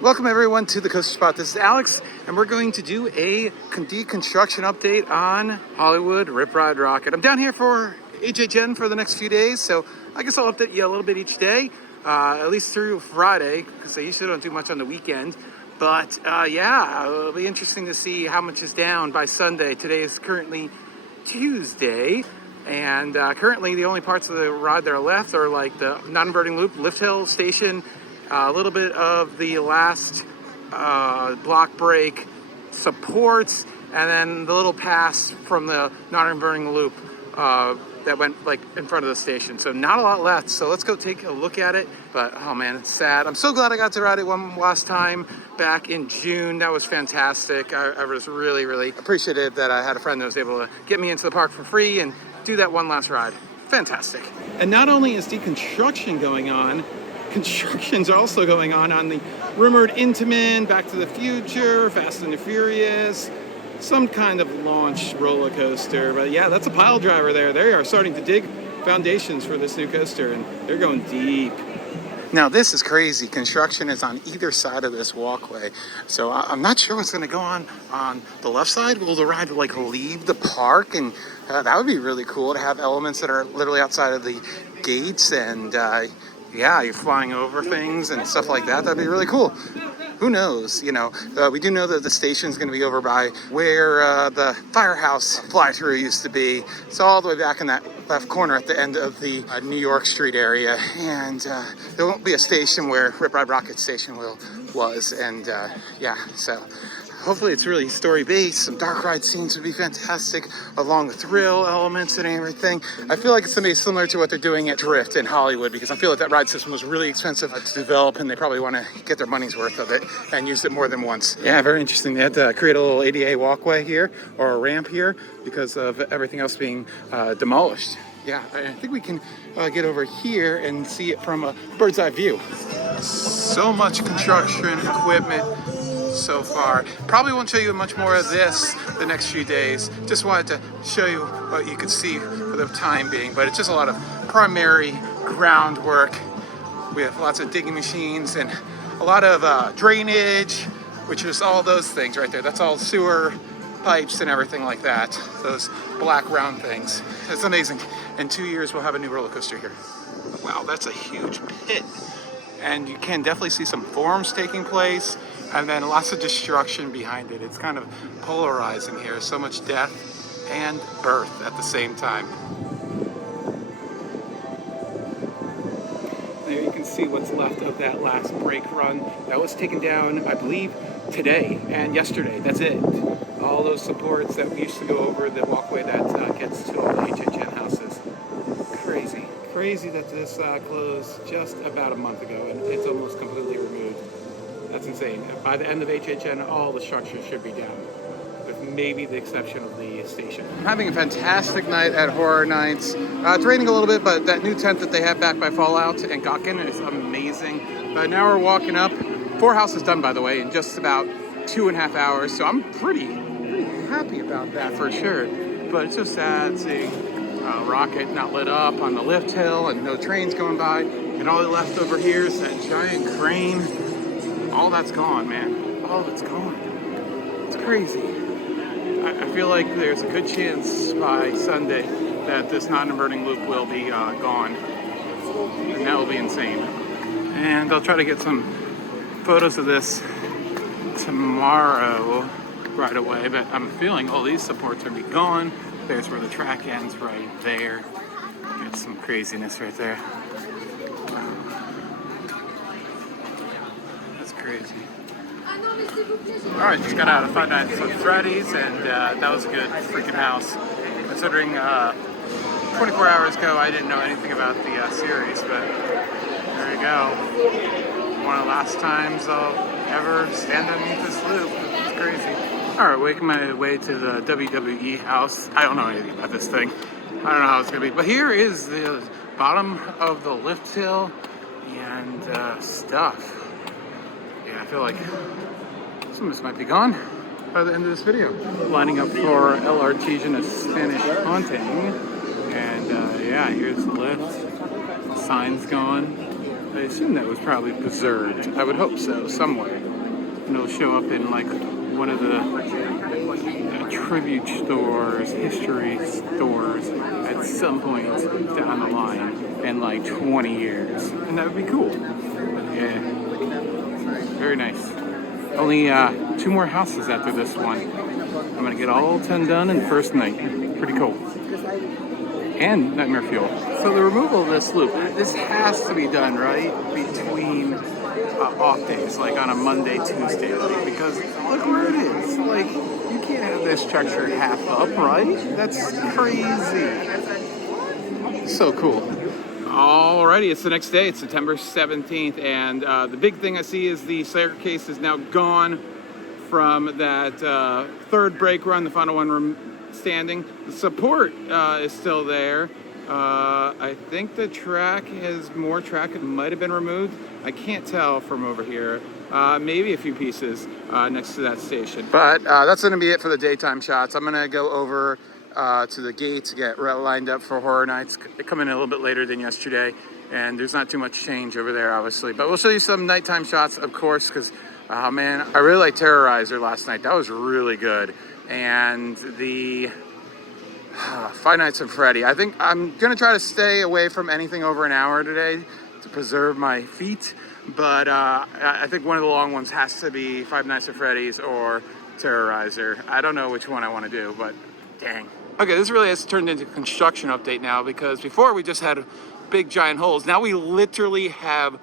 Welcome everyone to the Coaster Spot. This is Alex, and we're going to do a deconstruction update on Hollywood Rip Ride Rockit. I'm down here for HHN for the next few days, so I guess I'll update you a little bit each day, at least through Friday, because I usually don't do much on the weekend. But yeah, it'll be interesting to see how much is down by Sunday. Today is currently Tuesday, and currently the only parts of the ride that are left are like the non-inverting loop, lift hill station, a little bit of the last block break supports, and then the little pass from the non-inverting loop that went like in front of the station. So not a lot left. So let's go take a look at it. But oh man, it's sad. I'm so glad I got to ride it one last time back in June. That was fantastic. I was really, really appreciative that I had a friend that was able to get me into the park for free and do that one last ride. Fantastic. And not only is deconstruction going on, construction's also going on the rumored Intamin, Back to the Future, Fast and the Furious, some kind of launch roller coaster. But yeah, that's a pile driver there. They are starting to dig foundations for this new coaster, and they're going deep. Now this is crazy. Construction is on either side of this walkway, so I'm not sure what's going to go on the left side. Will the ride like leave the park? And that would be really cool to have elements that are literally outside of the gates, and yeah, you're flying over things and stuff like that. That'd be really cool. Who knows? You know, we do know that the station's going to be over by where the firehouse fly-through used to be. It's all the way back in that left corner at the end of the New York Street area. And there won't be a station where Rip Ride Rockit Station was. And yeah, so hopefully it's really story-based. Some dark ride scenes would be fantastic, along with thrill elements and everything. I feel like it's going to be similar to what they're doing at Drift in Hollywood, because I feel like that ride system was really expensive to develop, and they probably want to get their money's worth of it and use it more than once. Yeah, very interesting. They had to create a little ADA walkway here, or a ramp here, because of everything else being demolished. Yeah, I think we can get over here and see it from a bird's eye view. So much construction equipment so far. Probably won't show you much more of this the next few days. Just wanted to show you what you could see for the time being, but it's just a lot of primary groundwork. We have lots of digging machines and a lot of drainage, which is all those things right there. That's all sewer pipes and everything like that. Those black round things. It's amazing. In 2 years, we'll have a new roller coaster here. Wow, that's a huge pit. And you can definitely see some forms taking place, and then lots of destruction behind it. It's kind of polarizing here. So much death and birth at the same time. There you can see what's left of that last brake run. That was taken down, I believe, today and yesterday. That's it. All those supports that we used to go over the walkway that gets to all the HHN houses. Crazy. Crazy that this closed just about a month ago, and it's almost completely removed. That's insane. By the end of HHN, all the structures should be down, with maybe the exception of the station. I'm having a fantastic night at Horror Nights. It's raining a little bit, but that new tent that they have back by Fallout and Gawkin is amazing. But now we're walking up. 4 houses done, by the way, in just about 2.5 hours, so I'm pretty happy about that for sure. But it's so sad seeing Rockit not lit up on the lift hill and no trains going by, and all left over here is that giant crane. All that's gone, man. All of it's gone. It's crazy. I feel like there's a good chance by Sunday that this non-inverting loop will be gone, and that will be insane. And I'll try to get some photos of this tomorrow right away, but I'm feeling all these supports are be gone. There's where the track ends right there. Get some craziness right there. That's crazy. Alright, just got out of Five Nights at Freddy's, and that was a good freaking house. Considering 24 hours ago I didn't know anything about the series, but there you go. One of the last times I'll ever stand underneath this loop. It's crazy. Alright, making my way to the WWE house. I don't know anything about this thing. I don't know how it's going to be. But here is the bottom of the lift hill and stuff. Yeah, I feel like some of this might be gone by the end of this video. Lining up for El Artesian Spanish Haunting. And yeah, here's the lift. The sign's going. I assume that was probably preserved. I would hope so, somewhere. And it'll show up in like one of the tribute stores, history stores at some point down the line in like 20 years. And that would be cool. Yeah. Very nice. Only 2 more houses after this one. I'm gonna get all 10 done in the first night. Pretty cool. And nightmare fuel. So the removal of this loop, this has to be done, right? Between off days, like on a Monday, Tuesday, like, because look where it is. Like, you can't have this structure half up, right? That's crazy. So cool. Alrighty, it's the next day. It's September 17th, and the big thing I see is the staircase is now gone from that third brake run, the final one standing. The support is still there. I think the track has more track. It might have been removed. I can't tell from over here. Maybe a few pieces next to that station. But that's going to be it for the daytime shots. I'm going to go over to the gate to get lined up for Horror Nights. They come in a little bit later than yesterday, and there's not too much change over there, obviously. But we'll show you some nighttime shots, of course, because, oh man, I really liked Terrorizer last night. That was really good. And the Five Nights at Freddy. I think I'm going to try to stay away from anything over an hour today to preserve my feet. But I think one of the long ones has to be Five Nights at Freddy's or Terrorizer. I don't know which one I want to do, but dang. Okay, this really has turned into a construction update now, because before we just had big giant holes. Now we literally have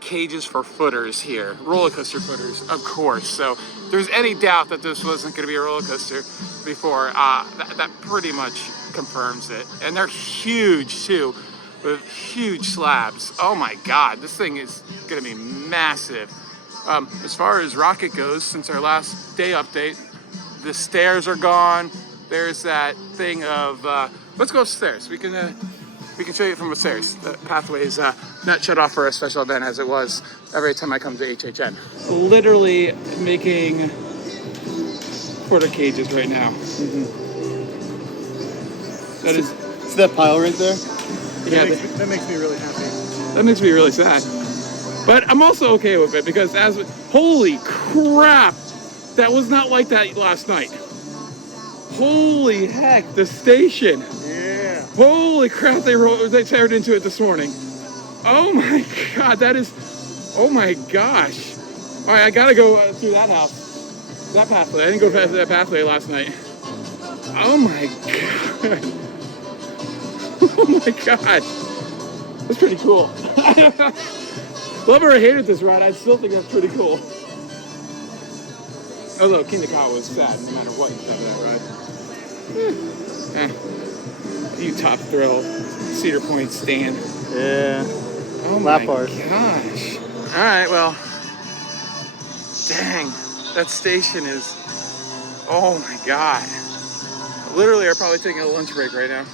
cages for footers here, roller coaster footers, of course. So if there's any doubt that this wasn't going to be a roller coaster before, that pretty much confirms it. And they're huge too, with huge slabs. Oh my God, this thing is going to be massive. As far as Rockit goes, since our last day update, the stairs are gone. There's that thing of, let's go upstairs. We can show you from upstairs. The pathway is not shut off for a special event as it was every time I come to HHN. Literally making quarter cages right now. That is. See that pile right there? Yeah, that makes me really happy. That makes me really sad. But I'm also okay with it because holy crap, that was not like that last night. Holy heck, the station. Yeah. Holy crap, they teared into it this morning. Oh my God, that is, oh my gosh. All right, I gotta go through that house, that pathway. I didn't go past that pathway last night. Oh my God. Oh my God. That's pretty cool. Love or hate it this ride, I still think that's pretty cool. Although King of Cow was sad no matter what you thought of that ride. You top thrill, Cedar Point stand. Yeah. Oh my gosh. All right, well, dang, that station is, oh my God. Literally, I'm probably taking a lunch break right now.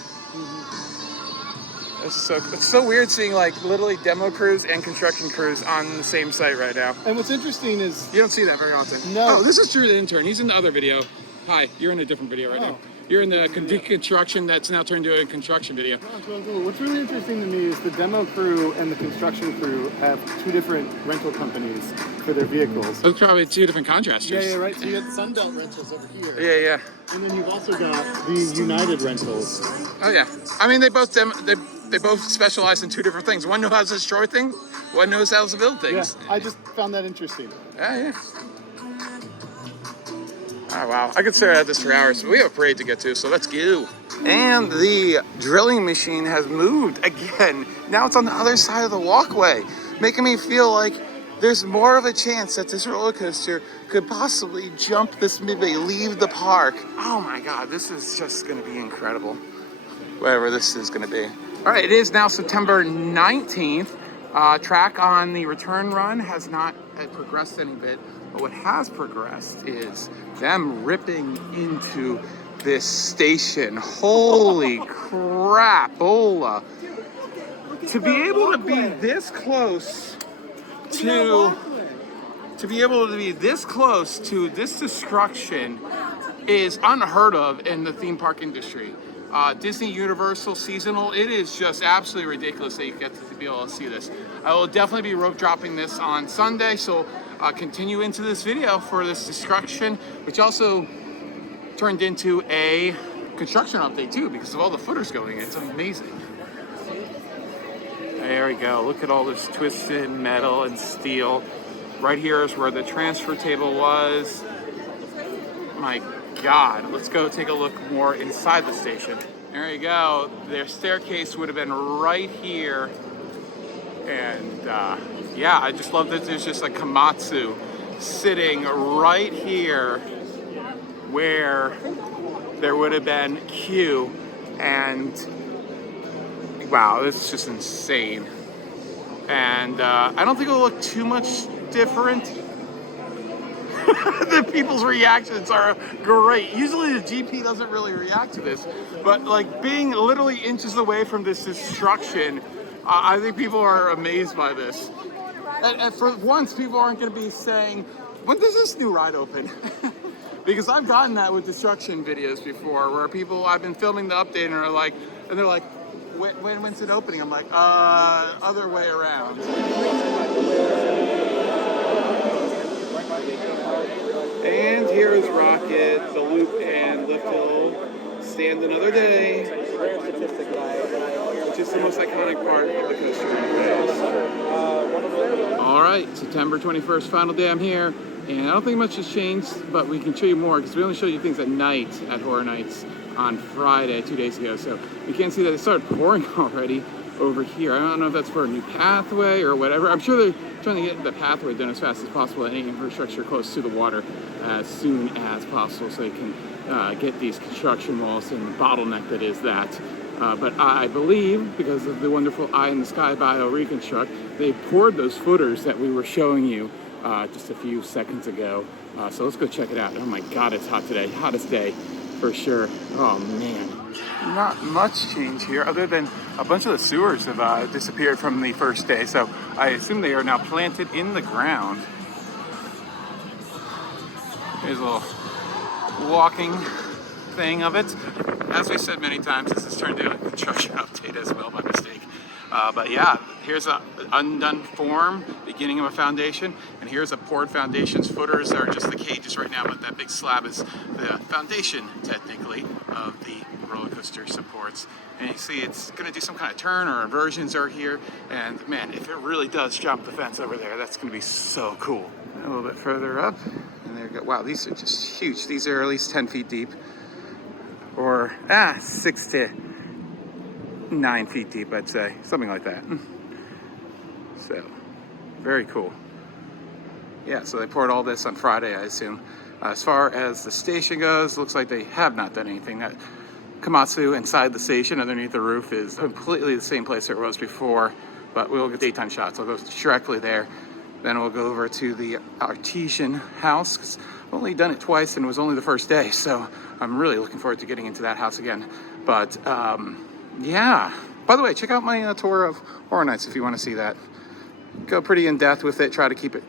It's so weird seeing like literally demo crews and construction crews on the same site right now. And what's interesting is you don't see that very often. No. Oh, this is Drew the intern. He's in the other video. Hi, you're in a different video right now. You're in the deconstruction that's now turned into a construction video. Oh, cool. What's really interesting to me is the demo crew and the construction crew have 2 different rental companies for their vehicles. Those are probably 2 different contractors. Yeah, right. So you got Sunbelt Rentals over here. Yeah. And then you've also got the United Rentals. Oh yeah. I mean, they both specialize in 2 different things. One knows how to destroy things. One knows how to build things. Yeah, I just found that interesting. Yeah. Oh, wow. I could stare at this for hours, but we have a parade to get to, so let's go. And the drilling machine has moved again. Now it's on the other side of the walkway, making me feel like there's more of a chance that this roller coaster could possibly jump this midway, leave the park. Oh my God, this is just gonna be incredible. Whatever this is gonna be. All right, it is now September 19th. Track on the return run has not progressed any bit. But what has progressed is them ripping into this station. Holy crapola. To be able to be this close to this destruction is unheard of in the theme park industry. Disney Universal seasonal, it is just absolutely ridiculous that you get to be able to see this. I will definitely be rope dropping this on Sunday, so continue into this video for this destruction, which also turned into a construction update too because of all the footers going in. It's amazing. There we go. Look at all this twisted metal and steel. Right here is where the transfer table was. My God, let's go take a look more inside the station. There you go. Their staircase would have been right here. And yeah, I just love that there's just a Komatsu sitting right here where there would have been Q. And wow, this is just insane. And I don't think it'll look too much different. The people's reactions are great. Usually the GP doesn't really react to this, but like being literally inches away from this destruction, I think people are amazed by this. And for once, people aren't going to be saying, when does this new ride open? Because I've gotten that with destruction videos before, where people, I've been filming the update and they're like, when's it opening? I'm like, other way around. And here is Rockit, the loop and lift hill. Stand another day. Which is the most iconic part of the coaster. All right, September 21st, final day I'm here. And I don't think much has changed, but we can show you more because we only show you things at night at Horror Nights on Friday, 2 days ago. So you can see that it started pouring already over here. I don't know if that's for a new pathway or whatever. I'm sure they're trying to get the pathway done as fast as possible and any infrastructure close to the water as soon as possible so they can get these construction walls and the bottleneck that is that. But I believe, because of the wonderful Eye in the Sky Bio Reconstruct, they poured those footers that we were showing you just a few seconds ago. So let's go check it out. Oh my God, it's hot today. Hottest day for sure. Oh man. Not much change here other than a bunch of the sewers have disappeared from the first day. So I assume they are now planted in the ground. Here's a little walking thing of it. As we said many times, this has turned into a construction update as well by mistake. But yeah, here's an undone form, beginning of a foundation, and here's a poured foundations. Footers are just the cages right now, but that big slab is the foundation, technically, of the roller coaster supports. And you see it's going to do some kind of turn, or inversions are here, and man, if it really does jump the fence over there, that's going to be so cool. A little bit further up, and there you go. Wow, these are just huge. These are at least 10 feet deep, or 6 to 9 feet deep, I'd say, something like that. So, very cool. Yeah, so they poured all this on Friday, I assume. As far as the station goes, looks like they have not done anything. That Komatsu inside the station, underneath the roof, is completely the same place it was before, but we'll get daytime shots. I'll go directly there. Then we'll go over to the artesian house, because I've only done it twice and it was only the first day, so I'm really looking forward to getting into that house again. But yeah, by the way, check out my tour of Horror Nights if you want to see that. Go pretty in depth with it, try to keep it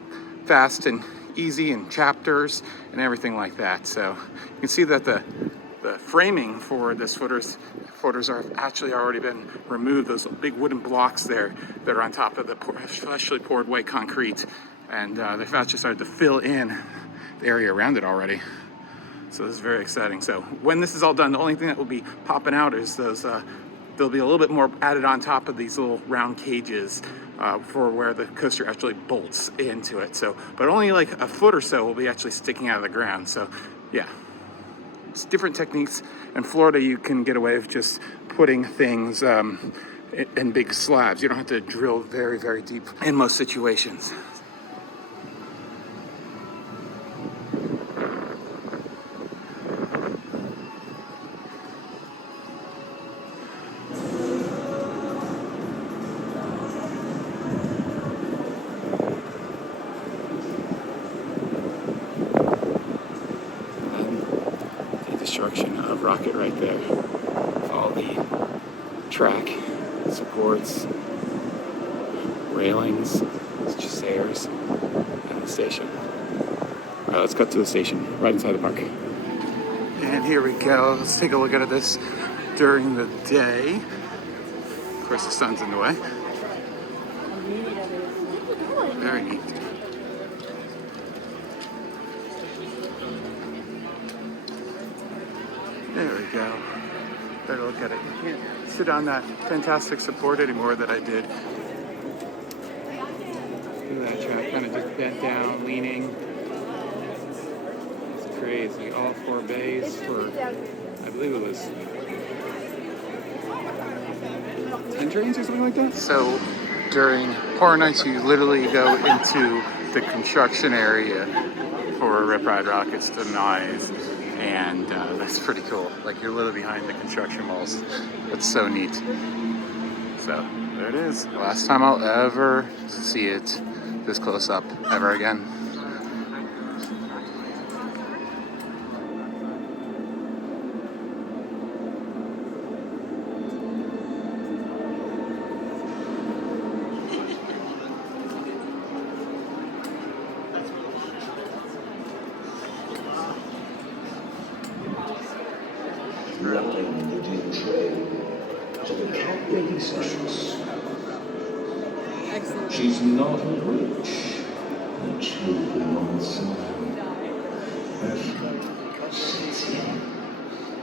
fast and easy and chapters and everything like that. So you can see that the framing for this footers are actually already been removed. Those big wooden blocks there that are on top of the freshly poured white concrete, and they've actually started to fill in the area around it already. So this is very exciting. So when this is all done, the only thing that will be popping out is those there'll be a little bit more added on top of these little round cages for where the coaster actually bolts into it. So, but only like a foot or so will be actually sticking out of the ground. So yeah, it's different techniques. In Florida, you can get away with just putting things in big slabs. You don't have to drill very, very deep in most situations. Deconstruction of Rockit right there. All the track supports, railings, stairs, and the station. All right, let's cut to the station right inside the park. And here we go. Let's take a look at this during the day. Of course, the sun's in the way. go. Better look at it. You can't sit on that fantastic support anymore that I did. Look at that track, kind of just bent down, leaning. It's crazy. All 4 bays for, I believe it was 10 trains or something like that. So during horror nights, you literally go into the construction area for Rip Ride Rocket's demise, and that's pretty cool. Like, you're literally behind the construction walls. That's so neat. So there it is. The last time I'll ever see it this close up ever again. Running the deep trail to the cat-lady sessions. Excellent. She's not a witch, a true monster. As she sits in,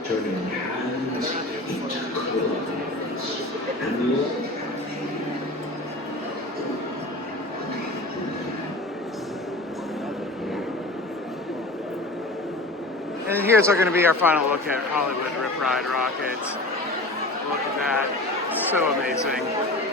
turning hands into claws and love. And here's going to be our final look at Hollywood Rip Ride Rockit. Look at that. It's so amazing.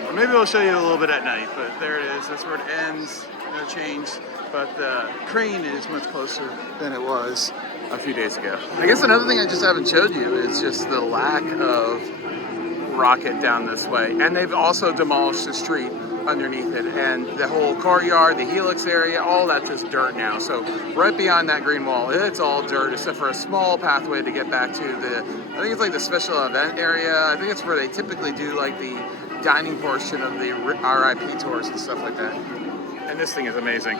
Or maybe we'll show you a little bit at night, but there it is. That's where it ends. No change. But the crane is much closer than it was a few days ago. I guess another thing I just haven't showed you is just the lack of Rockit down this way. And they've also demolished the street underneath it, and the whole car yard, the helix area, all that's just dirt now. So right beyond that green wall, it's all dirt except for a small pathway to get back to the, I think it's like the special event area. I think it's where they typically do like the dining portion of the RIP tours and stuff like that. And this thing is amazing.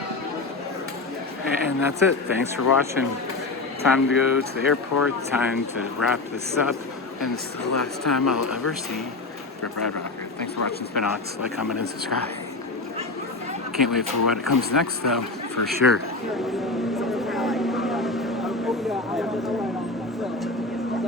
And that's it. Thanks for watching. Time to go to the airport, time to wrap this up, and this is the last time I'll ever see Rip Ride Rockit. Thanks for watching Spin Ox. Like, comment, and subscribe. Can't wait for what comes next, though, for sure. Oh, yeah, I